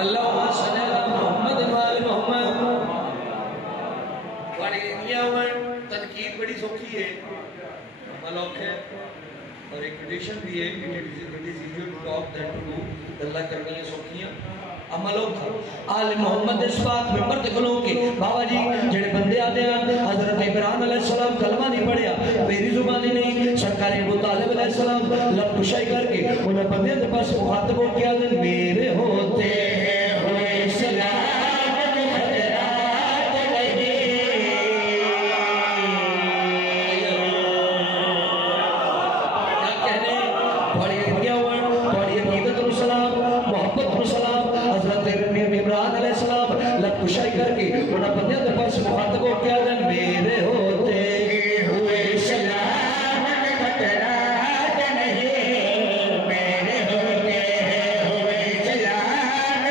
अल्लाहुम्मा सल्ली अला मुहम्मद व आले मुहम्मद। वाली तनकीद बड़ी सौखी है, मलौक है और एक ट्रेडिशन भी है। It is easy to talk than to do. गल्ला करनी है सौखियां अमलों था। आले मोहम्मद इस बात में मर्द खलो के बाबा जी जेड़े बंदे आते हैं हजरत इब्राहिम अलैहिस्सलाम कलमा नहीं पढ़िया, मेरी जुबानी नहीं, सरकार अबू तालिब अलैहिस्सलाम लब कुशाई करके उन्हें बंदे के पास मुखातब हो के आते मेरे होते हुए सलाम कुशाई करके उन्हें बंदे के पास मुखातब हो क्या दिन मेरे होते हुए सलाम खतरात नहीं, मेरे होते हुए सलाम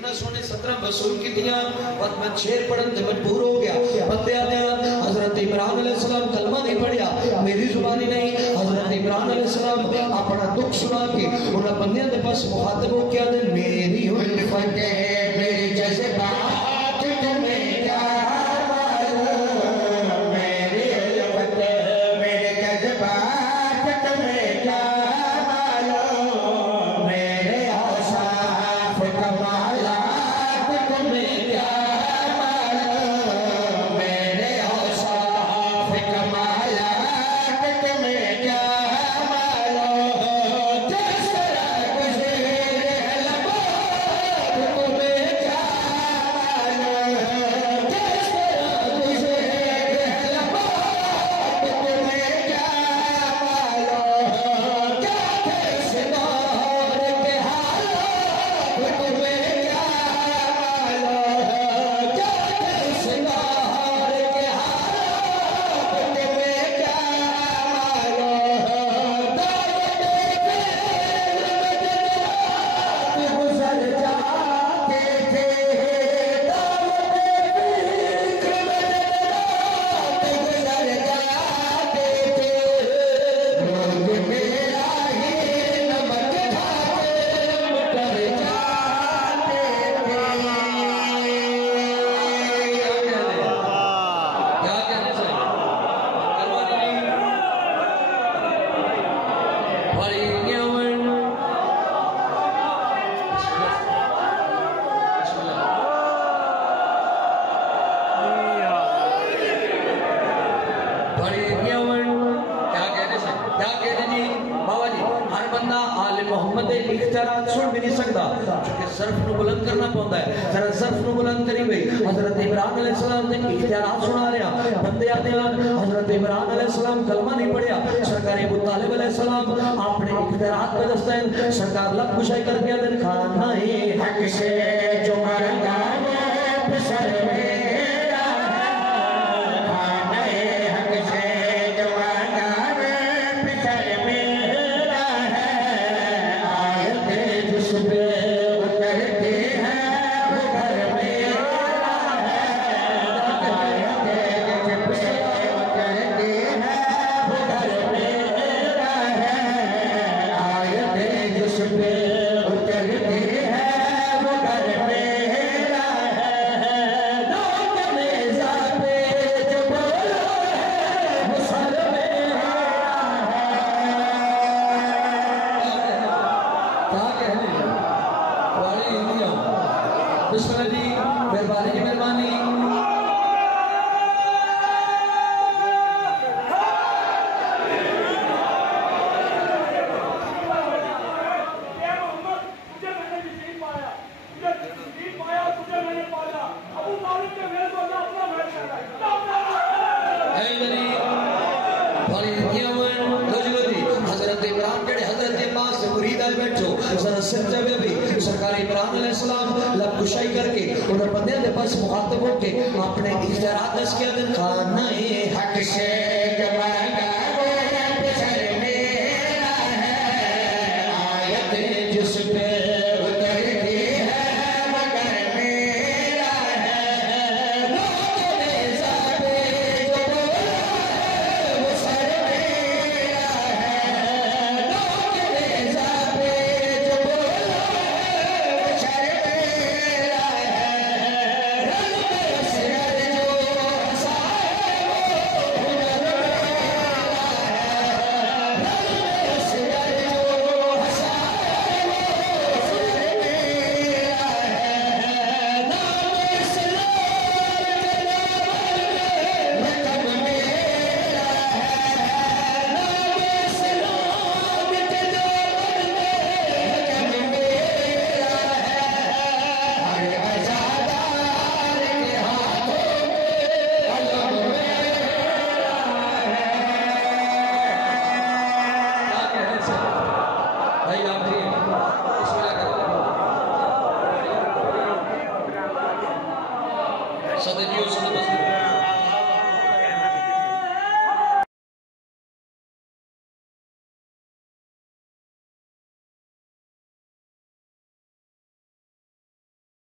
इतना सोने 17 वसूल की दिया बस मैं शेर पढ़न से मजबूर हो गया बंदे आते हजरत इमरान अलैहिस्सलाम कलमा नहीं पढ़िया मेरी जुबानी नहीं हजरत इमरान अलैहिस्सलाम अपना दुख सुना के उन्हें बंदियों के पास मुखातब हो क्या दे मेरी उल्फत है मेरे जज्बात तुम्हें क्या मालूम मेरी उल्फत मेरे जज्बात तुम्हें क्या मालूम मेरे औसाफ कमालात तुम्हें क्या मालूम मेरे औसाफ कमालात तुम्हें क्या मालूम जिस तरह गुज़रे लम्हात तुम्हें क्या मालूम जिस तरह गुज़रे लम्हात तुम्हें क्या मालूम क्या थे सिनार के हालात तुम्हें क्या मालूम क्या थे सिनार के हालात तुम्हें क्या मालूम गुजर जाते थे गुजर जाते थे लोग मेरा ही नमक खाते मुकर जाते थे क्या कहने से करवानी बड़ी न्यावन बड़ी न्यावन क्या कहने जी बाबा जी हर बंदा आले मोहम्मद के इख्तियारात सुन भी नहीं सकता क्योंकि सर्फ को बुलंद करना पड़ता है जरा सर्फ को बुलंद करी भाई हजरत इमरान अलैहिस्सलाम ने इख्तियारात सुना रहा बंदे आते हैं हजरत इमरान अलैहिस्सलाम कलमा नहीं पढ़िया सरकार अबू तालिब अलैहिस्सलाम अपने इख्तियारात पे दसते हैं सरकार लब कुशाई करके दिन खाना ही हक से जो मरंगा सर मेरा खाना है हक से जो मरंगा सर मेरा है आयते जिस पे उतरते हैं वो घर मेरा है आयते जिस पे उतरते हैं वो घर मेरा है आयते जिस पे उतरते हैं वो घर मेरा है लोग मेज़ा पे जो बोलो है वो सर मेरा है क्या कहने वाली इंडिया बिस्मिल्लाह जी मेहरबानी की मेहरबानी हजरत इमरान जेड़े हजरत अब्बास से मुरीद आए बैठो जरा सिर जबे भी सरकार इमरान अलैहिस्सलाम लब कुशाई करके उन्हें बंदे के पास मुखातब होके अपने इख्तियारात दस के दिन खाना है हक से जमाना सर मेरा है आयते जिस पे उतरती है मगर मेरा है लोग मेज़ा पे जो बोलो है वो सर मेरा है लोग मेज़ा पे जो बोलो है वो सर मेरा है रंग में सिर जो हंसाए वो हुनर मेरा सदनियों